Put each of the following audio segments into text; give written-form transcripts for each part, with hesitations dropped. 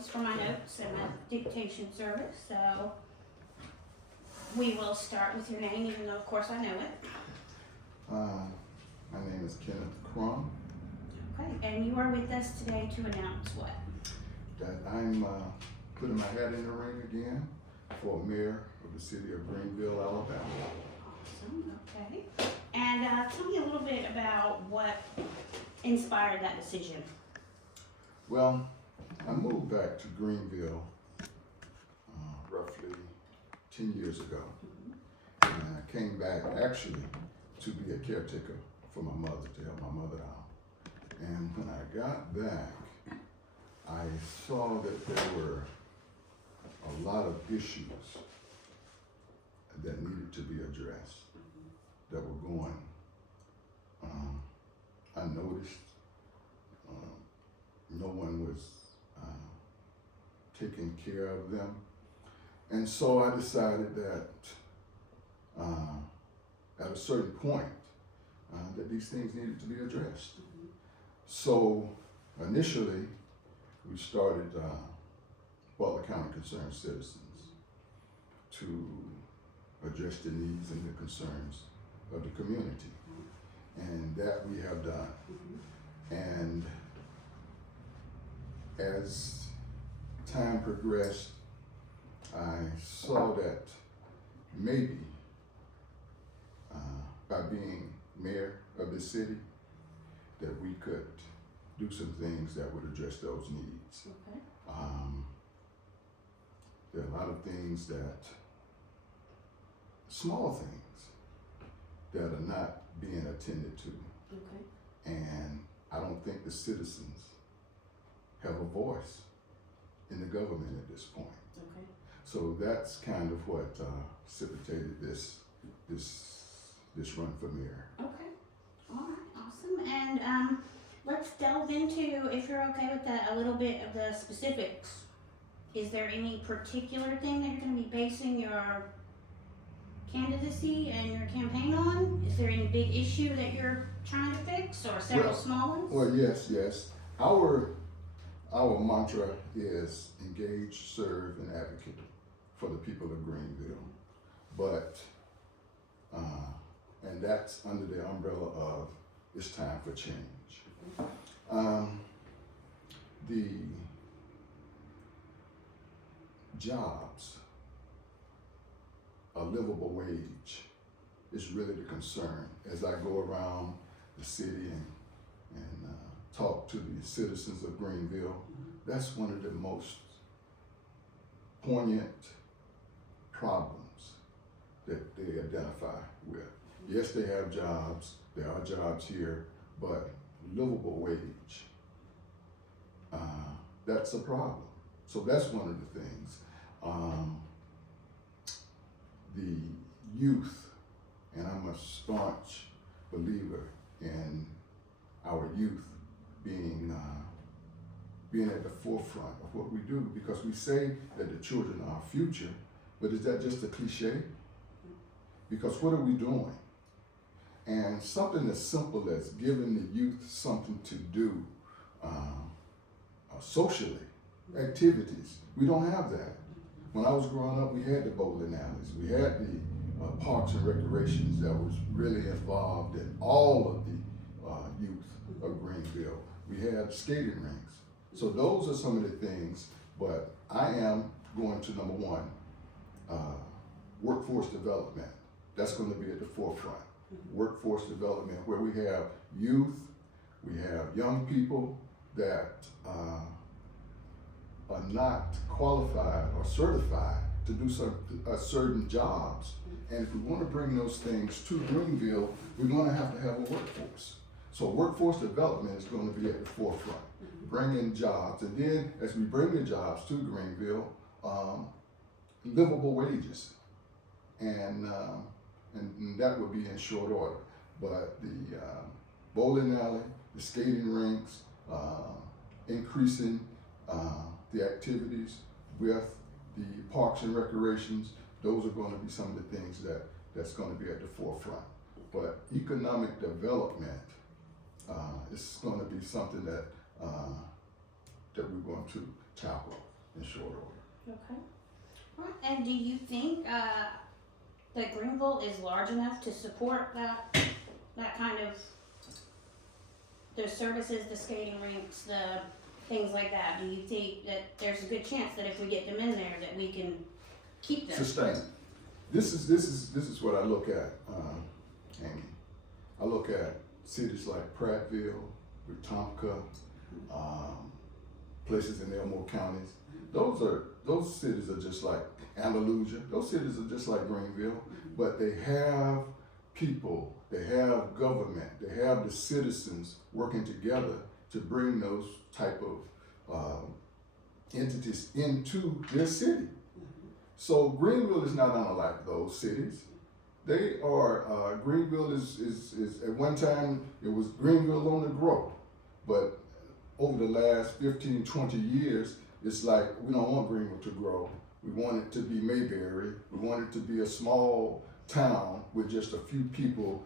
voice for my notes and my dictation service, so we will start with your name, even though of course I know it. My name is Kenneth Crum. Okay, and you are with us today to announce what? That I'm putting my hat in the ring again for mayor of the city of Greenville, Alabama. Awesome, okay. And tell me a little bit about what inspired that decision. Well, I moved back to Greenville roughly 10 years ago. And I came back actually to be a caretaker for my mother, to help my mother out. And when I got back, I saw that there were a lot of issues that needed to be addressed that were going unnoticed. No one was taking care of them. And so I decided that at a certain point that these things needed to be addressed. So initially, we started Butler County Concerned Citizens to address the needs and the concerns of the community. And that we have done. And as time progressed, I saw that maybe by being mayor of the city, that we could do some things that would address those needs. Okay. There are a lot of things small things, that are not being attended to. Okay. And I don't think the citizens have a voice in the government at this point. Okay. So that's kind of what precipitated this run for mayor. Okay. All right. Awesome. And let's delve into, if you're okay with that, a little bit of the specifics. Is there any particular thing that you're going to be basing your candidacy and your campaign on? Is there any big issue that you're trying to fix, or several small ones? Well, yes. Our mantra is engage, serve, and advocate for the people of Greenville. But, and that's under the umbrella of it's time for change. The jobs, a livable wage, is really the concern as I go around the city and talk to the citizens of Greenville. That's one of the most poignant problems that they identify with. Yes, they have jobs, there are jobs here, but livable wage, that's a problem. So that's one of the things. The youth, and I'm a staunch believer in our youth being at the forefront of what we do, because we say that the children are our future, but is that just a cliche? Because what are we doing? And something as simple as giving the youth something to do socially, activities, we don't have that. When I was growing up, we had the bowling alleys, we had the parks and recreations that was really involved in all of the youth of Greenville. We had skating rinks. So those are some of the things, but I am going to, number one, workforce development. That's going to be at the forefront. Workforce development, where we have youth, we have young people that are not qualified or certified to do certain jobs. And if we want to bring those things to Greenville, we're going to have a workforce. So workforce development is going to be at the forefront, bringing jobs. And then as we bring the jobs to Greenville, livable wages. And that would be in short order. But the bowling alley, the skating rinks, increasing the activities with the parks and recreations, those are going to be some of the things that's going to be at the forefront. But economic development is going to be something that we're going to tackle. in short order. Okay. All right. And do you think that Greenville is large enough to support that kind of the services, the skating rinks, the things like that? Do you think that there's a good chance that if we get them in there, that we can keep them? Sustain. This is what I look at, Amy. I look at cities like Prattville, Wetumpka, places in Elmore counties. Those cities are just like Andalusia. Those cities are just like Greenville, but they have people, they have government, they have the citizens working together to bring those type of entities into their city. So Greenville is not unlike those cities. They are, Greenville is at one time, it was Greenville on the growth, but over the last 15, 20 years, it's like we don't want Greenville to grow. We want it to be Mayberry. We want it to be a small town with just a few people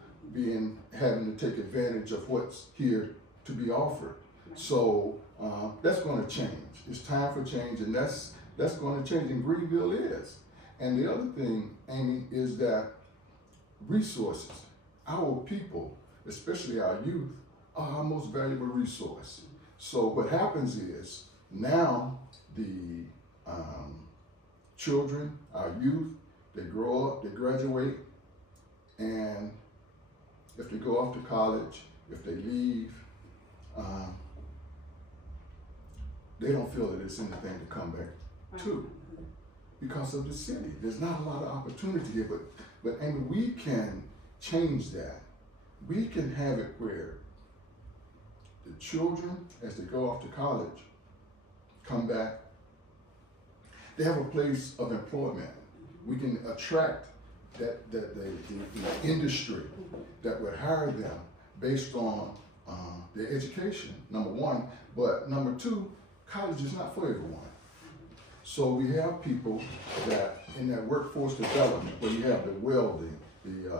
having to take advantage of what's here to be offered. So that's going to change. It's time for change, and that's going to change, and Greenville is. And the other thing, Amy, is that resources, our people, especially our youth, are our most valuable resource. So what happens is now the children, our youth, they grow up, they graduate, and if they go off to college, if they leave, they don't feel that it's anything to come back to because of the city. There's not a lot of opportunity here, but Amy, we can change that. We can have it where the children, as they go off to college, come back, they have a place of employment. We can attract the industry that would hire them based on their education, number one, but number two, college is not for everyone. So we have people that in that workforce development, where you have the welding, the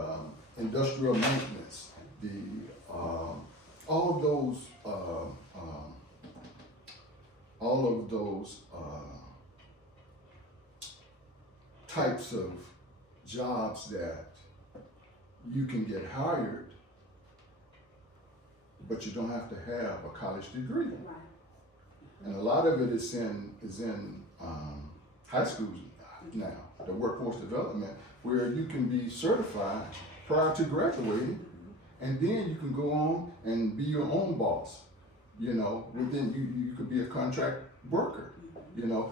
industrial maintenance, the all of those types of jobs that you can get hired, but you don't have to have a college degree. And a lot of it is in high schools now, the workforce development, where you can be certified prior to graduating, and then you can go on and be your own boss. Within you could be a contract worker.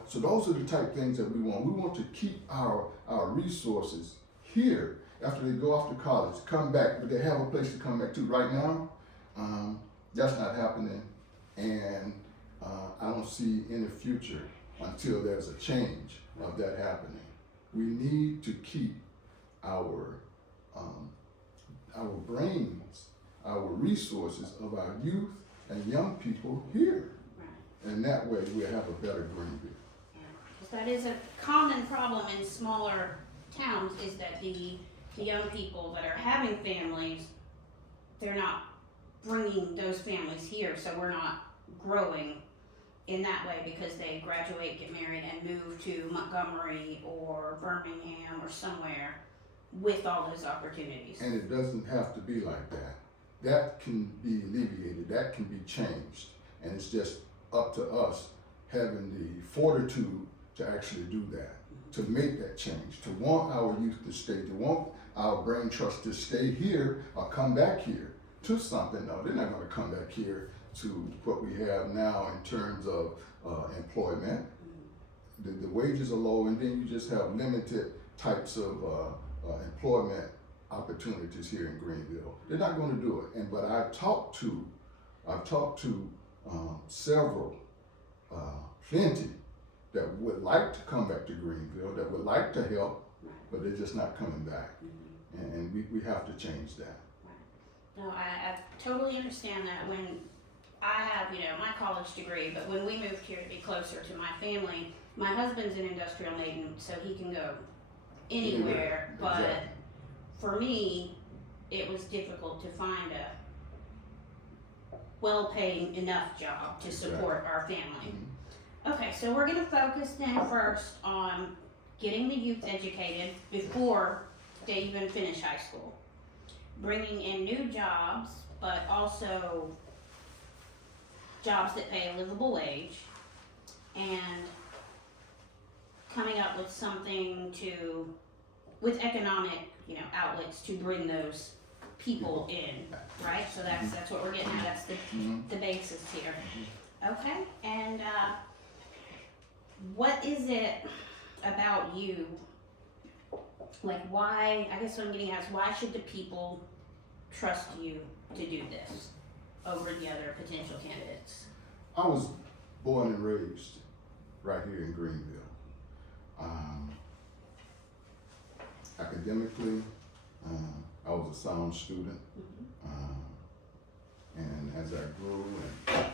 So those are the type of things that we want. We want to keep our resources here after they go off to college, come back, but they have a place to come back to. Right now, that's not happening, and I don't see in the future until there's a change of that happening. We need to keep our brains, our resources of our youth and young people here. And that way we'll have a better Greenville. Because that is a common problem in smaller towns, is that the young people that are having families, they're not bringing those families here, so we're not growing in that way because they graduate, get married, and move to Montgomery or Birmingham or somewhere with all those opportunities. And it doesn't have to be like that. That can be alleviated, that can be changed, and it's just up to us having the fortitude to actually do that, to make that change, to want our youth to stay, to want our brain trust to stay here or come back here to something. No, they're not going to come back here to what we have now in terms of employment. The wages are low, and then you just have limited types of employment opportunities here in Greenville. They're not going to do it. But I've talked to several, plenty, that would like to come back to Greenville, that would like to help, but they're just not coming back. And we have to change that. No, I totally understand that. When I have, my college degree, but when we moved here to be closer to my family, my husband's an industrial maiden, so he can go anywhere. But exactly. For me, it was difficult to find a well-paying enough job to support our family. Okay, so we're gonna focus then first on getting the youth educated before they even finish high school. Bringing in new jobs, but also jobs that pay a livable wage, and coming up with something with economic, outlets to bring those people in, right? So that's what we're getting at, that's the basis here. Okay, and what is it about you, like why, I guess what I'm getting at is why should the people trust you to do this over the other potential candidates? I was born and raised right here in Greenville. Academically, I was a sound student, and as I grew and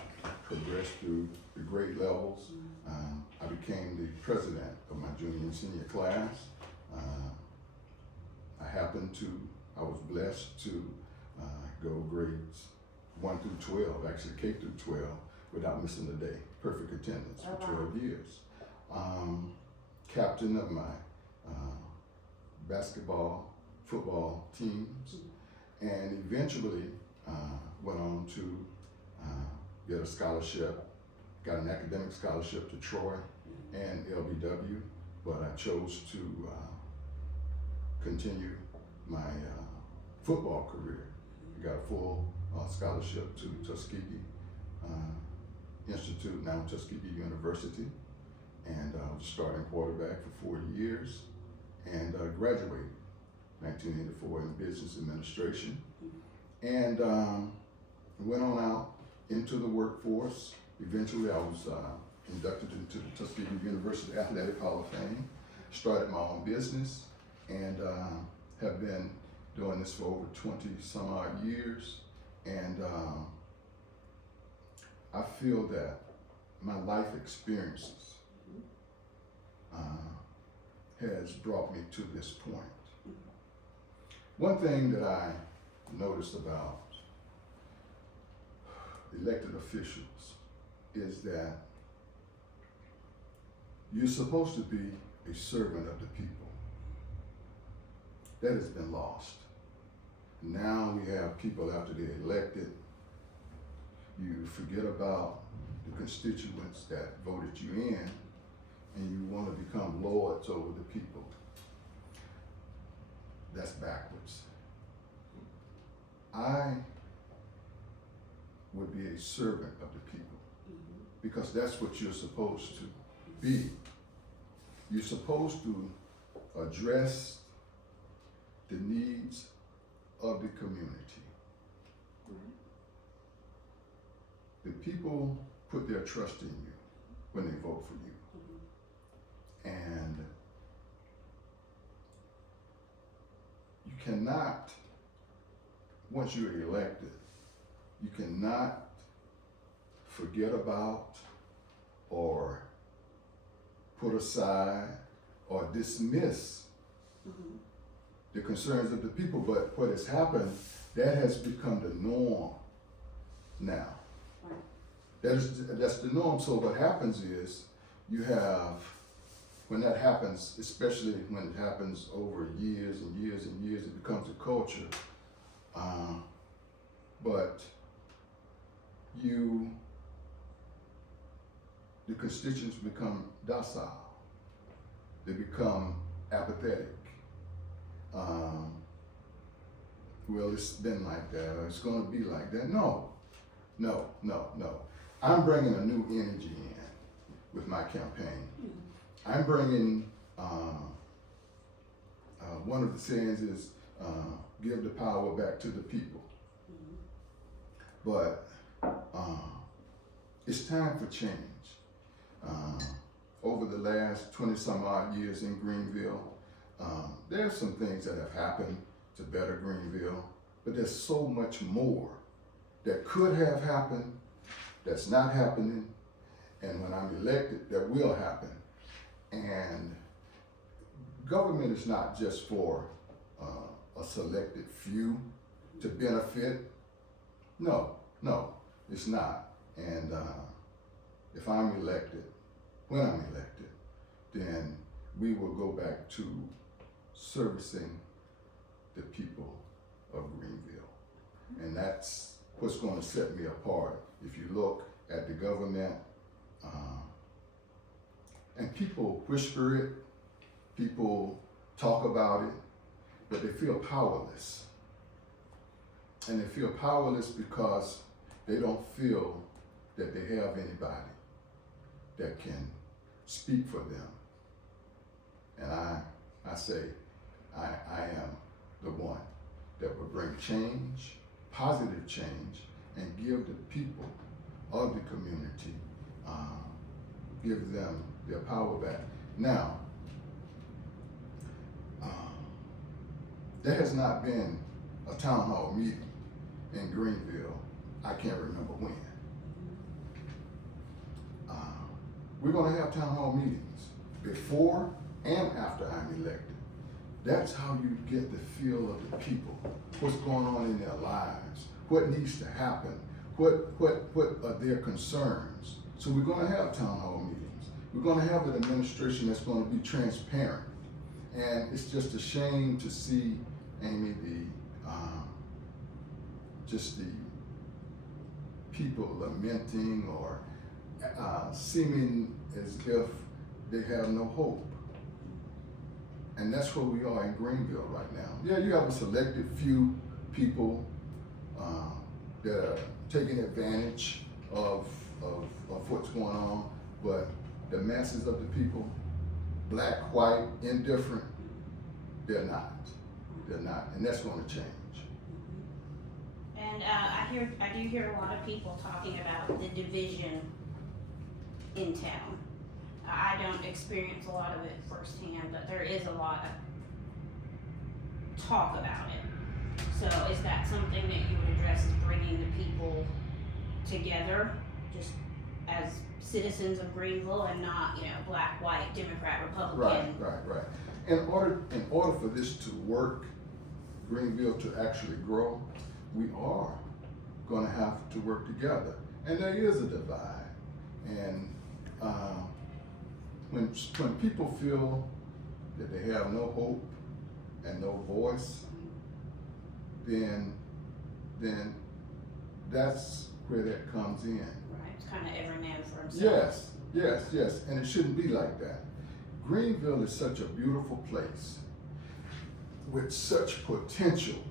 progressed through the grade levels, I became the president of my junior and senior class. I was blessed to go grades 1 through 12, actually K through 12, without missing a day, perfect attendance for 12 years. Captain of my basketball, football teams, and eventually went on to get a scholarship, got an academic scholarship to Troy and LBW, but I chose to continue my football career. I got a full scholarship to Tuskegee Institute, now Tuskegee University, and I was starting quarterback for 4 years, and graduated 1984 in business administration, and went on out into the workforce. Eventually I was inducted into the Tuskegee University Athletic Hall of Fame, started my own business, and have been doing this for over 20 some odd years, and I feel that my life experiences has brought me to this point. One thing that I noticed about elected officials is that you're supposed to be a servant of the people. That has been lost. Now we have people after they're elected, you forget about the constituents that voted you in, and you want to become lords over the people. That's backwards. I would be a servant of the people, because that's what you're supposed to be. You're supposed to address the needs of the community. The people put their trust in you when they vote for you. And you cannot, once you're elected, you cannot forget about or put aside or dismiss the concerns of the people. But what has happened, that has become the norm now. That's the norm. So what happens is you have, when that happens, especially when it happens over years and years and years, it becomes a culture. But the constituents become docile. They become apathetic. Well, it's been like that, or it's going to be like that. No. I'm bringing a new energy in with my campaign. I'm bringing, one of the sayings is, give the power back to the people. But it's time for change. Over the last 20 some odd years in Greenville, there's some things that have happened to better Greenville, but there's so much more that could have happened, that's not happening, and when I'm elected, that will happen. And government is not just for a selected few to benefit. No, it's not. And if I'm elected, when I'm elected, then we will go back to servicing the people of Greenville. And that's what's going to set me apart. If you look at the government, and people whisper it, people talk about it, but they feel powerless. And they feel powerless because they don't feel that they have anybody that can speak for them. And I say, I am the one that will bring change, positive change, and give the people of the community, give them their power back. Now, there has not been a town hall meeting in Greenville, I can't remember when. We're gonna have town hall meetings before and after I'm elected. That's how you get the feel of the people, what's going on in their lives, what needs to happen, what are their concerns. So we're gonna have town hall meetings. We're gonna have an administration that's gonna be transparent. And it's just a shame to see, Amy, just the people lamenting or seeming as if they have no hope. And that's where we are in Greenville right now. Yeah, you have a selected few people that are taking advantage of what's going on, but the masses of the people, black, white, indifferent, they're not. They're not, and that's going to change. And I do hear a lot of people talking about the division in town. I don't experience a lot of it firsthand, but there is a lot of talk about it. So is that something that you would address, is bringing the people together, just as citizens of Greenville and not, black, white, Democrat, Republican? Right. In order for this to work, Greenville to actually grow, we are going to have to work together. And there is a divide. And when people feel that they have no hope and no voice, then that's where that comes in. Right, it's kind of every man for himself. Yes, and it shouldn't be like that. Greenville is such a beautiful place with such potential,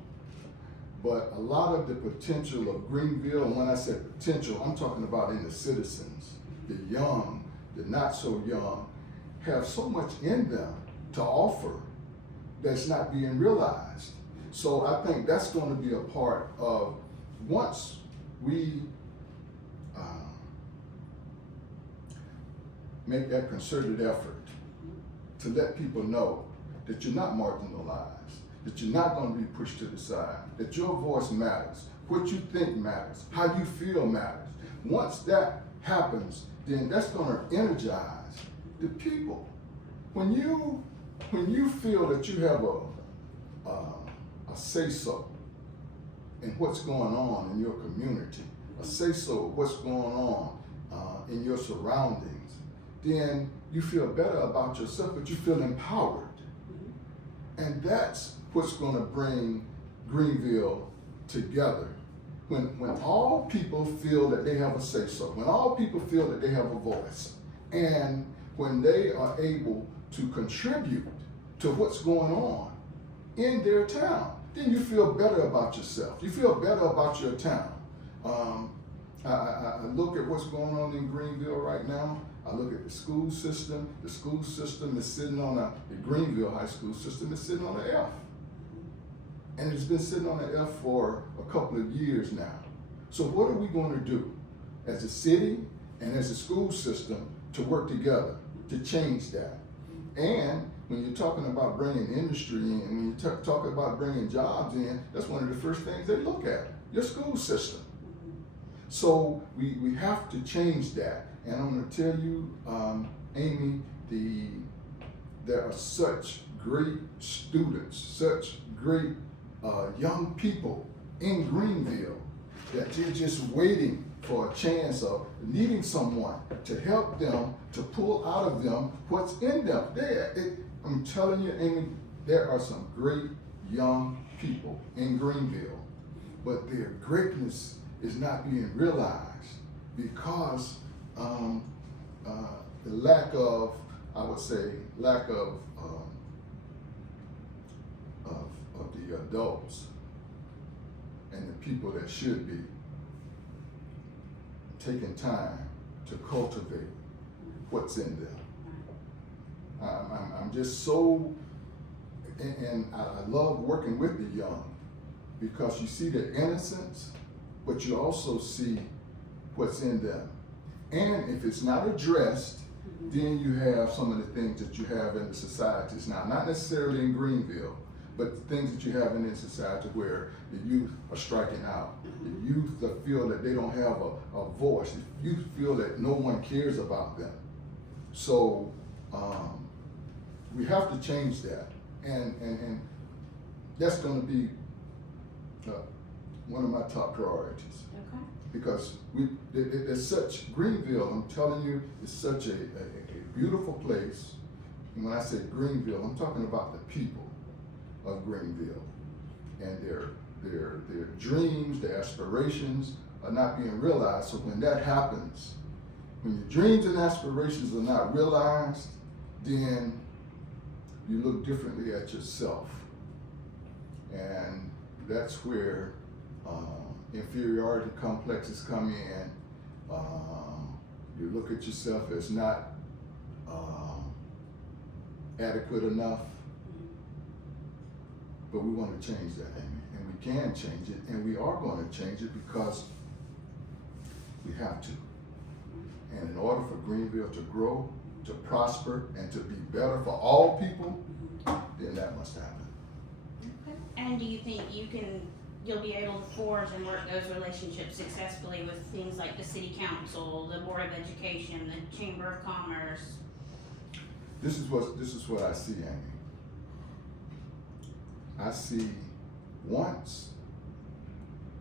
but a lot of the potential of Greenville, and when I say potential, I'm talking about in the citizens, the young, the not so young, have so much in them to offer that's not being realized. So I think that's going to be a part of, once we make that concerted effort to let people know that you're not marginalized, that you're not going to be pushed to the side, that your voice matters, what you think matters, how you feel matters. Once that happens, then that's going to energize the people. When you feel that you have a say-so in what's going on in your community, a say-so of what's going on in your surroundings, then you feel better about yourself, but you feel empowered. And that's what's going to bring Greenville together. When all people feel that they have a say-so, when all people feel that they have a voice, and when they are able to contribute to what's going on in their town, then you feel better about yourself. You feel better about your town. I look at what's going on in Greenville right now. I look at the school system. The school system is sitting on the Greenville high school system is sitting on an F. And it's been sitting on an F for a couple of years now. So what are we going to do as a city and as a school system to work together to change that? And when you're talking about bringing industry in, when you talk about bringing jobs in, that's one of the first things they look at, your school system. So we have to change that. And I'm going to tell you, Amy, there are such great students, such great young people in Greenville that you're just waiting for a chance of needing someone to help them, to pull out of them what's in them. I'm telling you, Amy, there are some great young people in Greenville, but their greatness is not being realized because the lack of, I would say, lack of the adults and the people that should be taking time to cultivate what's in them. I'm just so, and I love working with the young because you see their innocence, but you also see what's in them. And if it's not addressed, then you have some of the things that you have in the societies now, not necessarily in Greenville, but the things that you have in this society where the youth are striking out, the youth that feel that they don't have a voice, the youth feel that no one cares about them. So we have to change that, and that's going to be one of my top priorities. Okay. Because there's such, Greenville, I'm telling you, is such a beautiful place. And when I say Greenville, I'm talking about the people of Greenville. And their dreams, their aspirations are not being realized. So when that happens, when your dreams and aspirations are not realized, then you look differently at yourself. And that's where inferiority complexes come in. You look at yourself as not adequate enough. But we want to change that, Amy, and we can change it, and we are going to change it because we have to. And in order for Greenville to grow, to prosper, and to be better for all people, then that must happen. Okay. And do you think you'll be able to forge and work those relationships successfully with things like the city council, the board of education, the chamber of commerce? This is what I see, Amy. I see once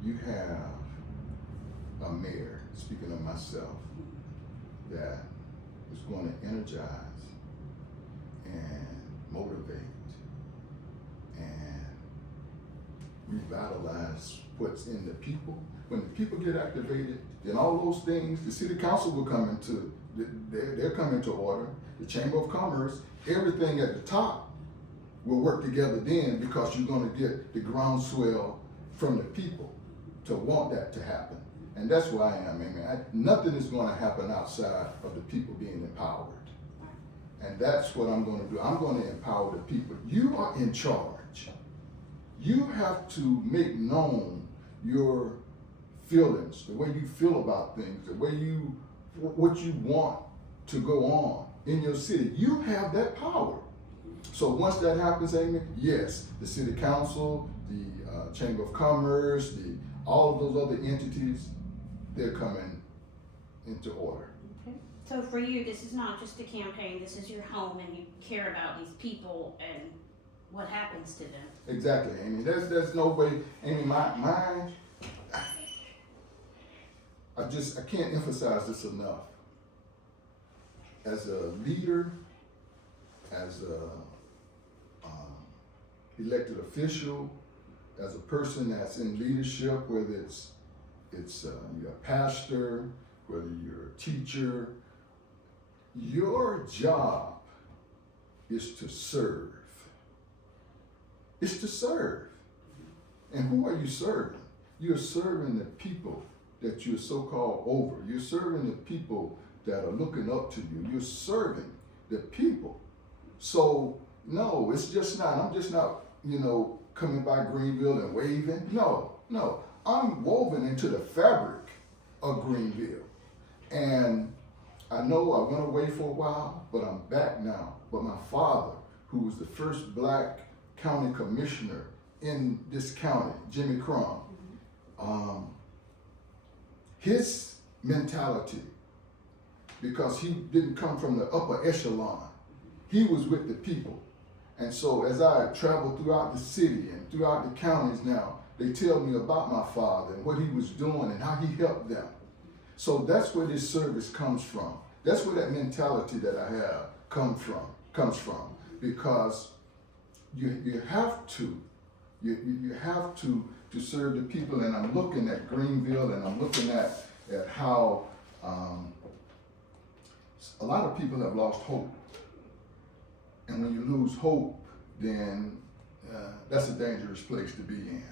you have a mayor, speaking of myself, that is going to energize and motivate and revitalize what's in the people. When the people get activated, then all those things, the city council will come into, they'll come into order, the chamber of commerce, everything at the top will work together then because you're going to get the groundswell from the people to want that to happen. And that's where I am, Amy. Nothing is going to happen outside of the people being empowered. And that's what I'm going to do. I'm going to empower the people. You are in charge. You have to make known your feelings, the way you feel about things, the way what you want to go on in your city. You have that power. So once that happens, Amy, yes, the city council, the chamber of commerce, all of those other entities, they're coming into order. Okay. So for you, this is not just a campaign, this is your home and you care about these people and what happens to them. Exactly, Amy. There's no way, Amy, I can't emphasize this enough. As a leader, as a elected official, as a person that's in leadership, whether it's you're a pastor, whether you're a teacher, your job is to serve. It's to serve. And who are you serving? You're serving the people that you're so-called over. You're serving the people that are looking up to you. You're serving the people. So, no, it's just not, I'm just not, coming by Greenville and waving. No. I'm woven into the fabric of Greenville. And I know I went away for a while, but I'm back now. But my father, who was the first black county commissioner in this county, Jimmy Crum, his mentality, because he didn't come from the upper echelon, he was with the people. And so as I travel throughout the city and throughout the counties now, they tell me about my father and what he was doing and how he helped them. So that's where this service comes from. That's where that mentality that I have comes from. Because you have to serve the people. And I'm looking at Greenville, and I'm looking at how a lot of people have lost hope. And when you lose hope, then that's a dangerous place to be in.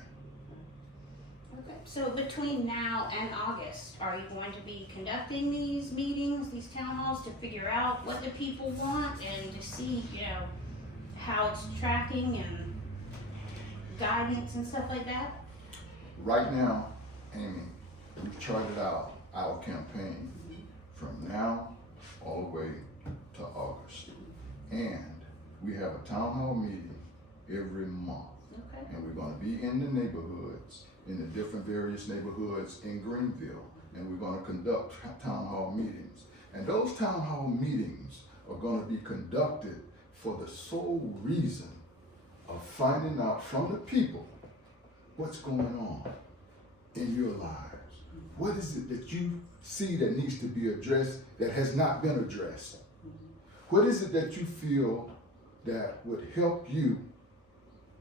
Okay. So between now and August, are you going to be conducting these meetings, these town halls, to figure out what the people want and to see, how it's tracking and guidance and stuff like that? Right now, Amy, we've charted out our campaign from now all the way to August. And we have a town hall meeting every month. Okay. And we're gonna be in the neighborhoods, in the different various neighborhoods in Greenville. And we're gonna conduct town hall meetings. And those town hall meetings are gonna be conducted for the sole reason of finding out from the people what's going on in your lives. What is it that you see that needs to be addressed that has not been addressed? What is it that you feel that would help you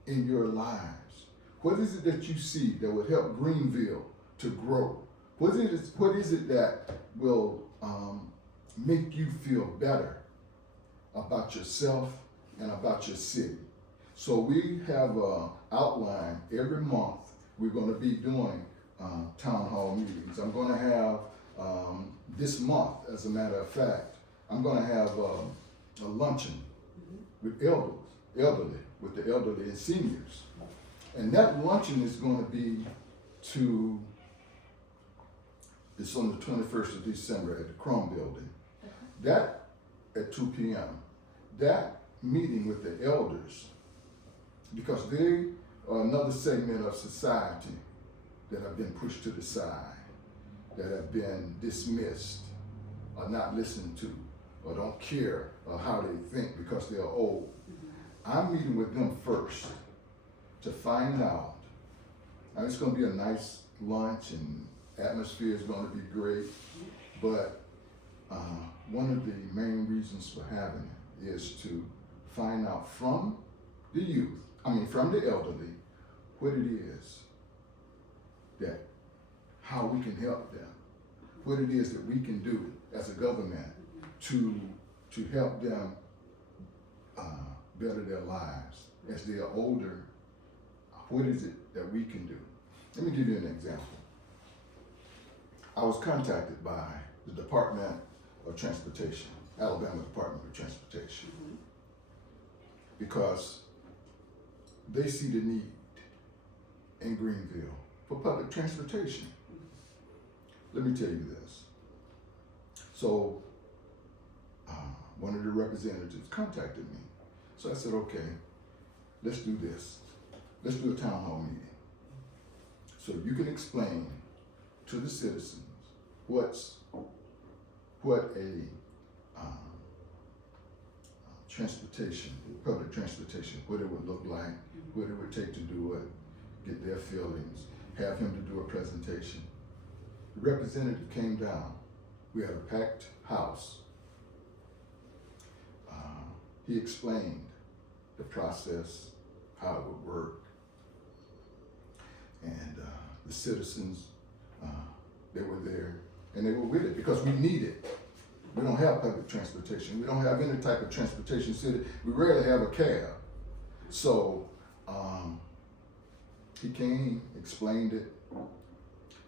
in your lives? What is it that you see that would help Greenville to grow? What is it that will make you feel better about yourself and about your city? So we have an outline every month. We're going to be doing town hall meetings. I'm going to have this month, as a matter of fact, I'm going to have a luncheon with elderly, with the elderly and seniors. And that luncheon is going to be it's on the 21st of December at the Crum building. That at 2 p.m. That meeting with the elders, because they are another segment of society that have been pushed to the side, that have been dismissed, or not listened to, or don't care how they think because they're old. I'm meeting with them first to find out. And it's going to be a nice lunch, and atmosphere is going to be great. But one of the main reasons for having it is to find out from the youth, from the elderly, what it is how we can help them, what it is that we can do as a government to help them better their lives as they are older. What is it that we can do? Let me give you an example. I was contacted by the Department of Transportation, Alabama Department of Transportation, because they see the need in Greenville for public transportation. Let me tell you this. So one of the representatives contacted me. So I said, okay, let's do this. Let's do a town hall meeting. So you can explain to the citizens what a transportation, public transportation, what it would look like, what it would take to do it, get their feelings, have him to do a presentation. The representative came down. We had a packed house. He explained the process, how it would work. And the citizens, they were there and they were with it because we need it. We don't have public transportation. We don't have any type of transportation city. We rarely have a cab. So he came, explained it.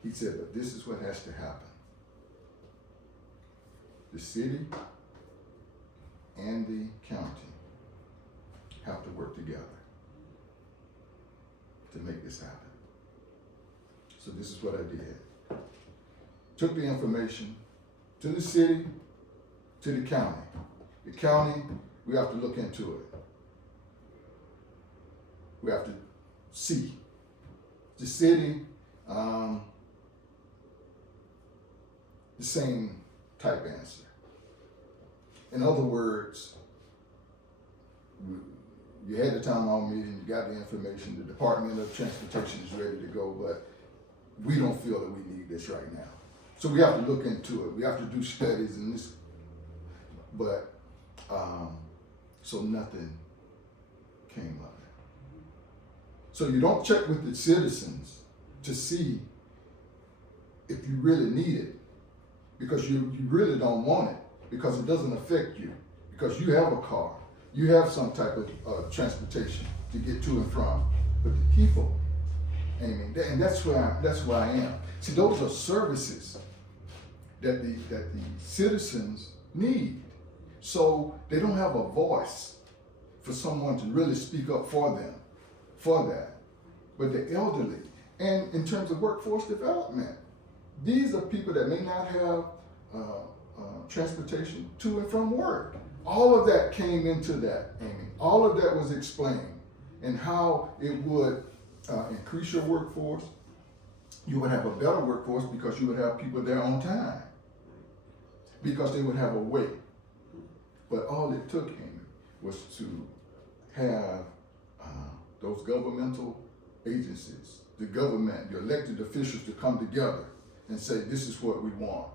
He said, but this is what has to happen. The city and the county have to work together to make this happen. So this is what I did. Took the information to the city, to the county. The county, we have to look into it. We have to see. The city, the same type answer. In other words, you had the town hall meeting, you got the information, the Department of Transportation is ready to go, but we don't feel that we need this right now. So we have to look into it. We have to do studies and this, but so nothing came of it. So you don't check with the citizens to see if you really need it, because you really don't want it, because it doesn't affect you, because you have a car, you have some type of transportation to get to and from. But the people, and that's where I am. See, those are services that the citizens need. So they don't have a voice for someone to really speak up for them, for that. But the elderly, and in terms of workforce development, these are people that may not have transportation to and from work. All of that came into that, Amy. All of that was explained, and how it would increase your workforce. You would have a better workforce because you would have people there on time, because they would have a way. But all it took, Amy, was to have those governmental agencies, the government, your elected officials, to come together and say, this is what we want.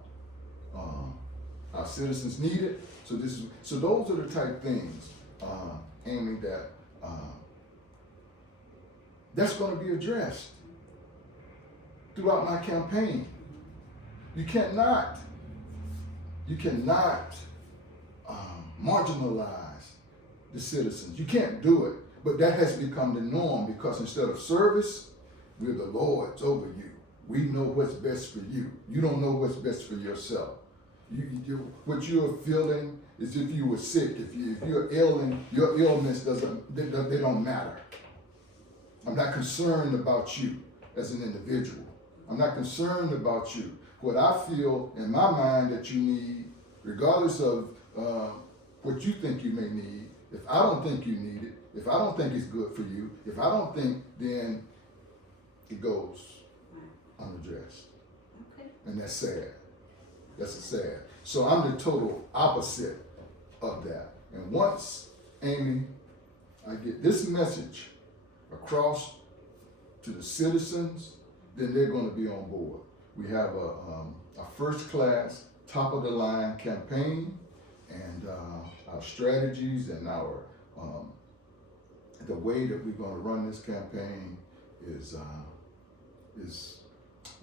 Our citizens need it, so those are the type things, Amy, that that's going to be addressed throughout my campaign. You cannot marginalize the citizens. You can't do it. But that has become the norm, because instead of service, we're the lords over you. We know what's best for you. You don't know what's best for yourself. What you're feeling is if you were sick, if you're ailing, your ailments they don't matter. I'm not concerned about you as an individual. I'm not concerned about you. What I feel in my mind that you need, regardless of what you think you may need, if I don't think you need it, if I don't think it's good for you, if I don't think, then it goes unaddressed. Okay. And that's sad. That's sad. So I'm the total opposite of that. And once, Amy, I get this message across to the citizens, then they're going to be on board. We have a first class, top of the line campaign, and our strategies and our the way that we're going to run this campaign is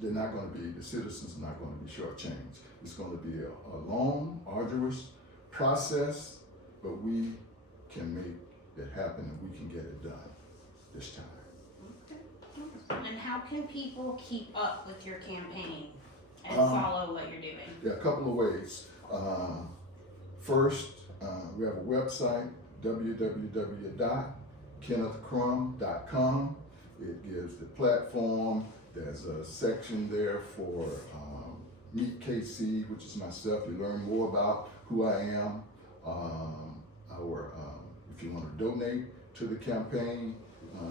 they're not going to be, the citizens are not going to be shortchanged. It's going to be a long, arduous process, but we can make it happen and we can get it done this time. Okay. And how can people keep up with your campaign and follow what you're doing? There are a couple of ways. First, we have a website, www.kennethcrum.com. It gives the platform. There's a section there for Meet KC, which is myself. You learn more about who I am. If you want to donate to the campaign,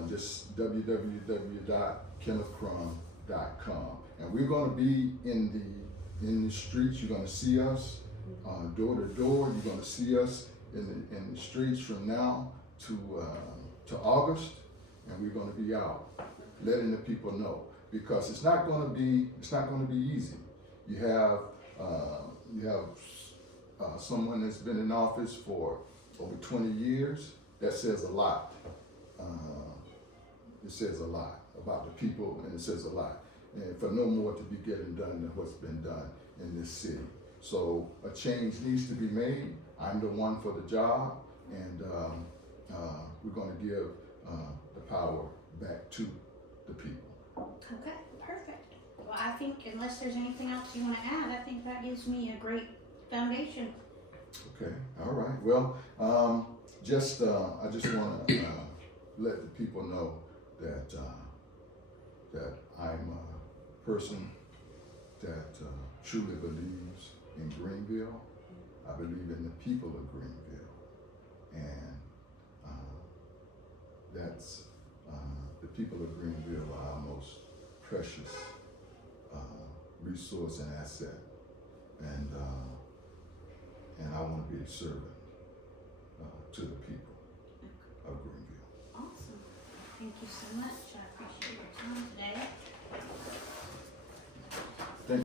just www.kennethcrum.com. And we're going to be in the streets. You're going to see us door to door. You're going to see us in the streets from now to August, and we're going to be out letting the people know, because it's not going to be easy. You have someone that's been in office for over 20 years. That says a lot. It says a lot about the people, and it says a lot. And for no more to be getting done than what's been done in this city. So a change needs to be made. I'm the one for the job, and we're going to give the power back to the people. Okay, perfect. Well, I think unless there's anything else you want to add, I think that gives me a great foundation. Okay, all right. Well, I just want to let the people know that I'm a person that truly believes in Greenville. I believe in the people of Greenville, and that's the people of Greenville are our most precious resource and asset, and I want to be a servant to the people of Greenville. Awesome. Thank you so much. I appreciate your time today.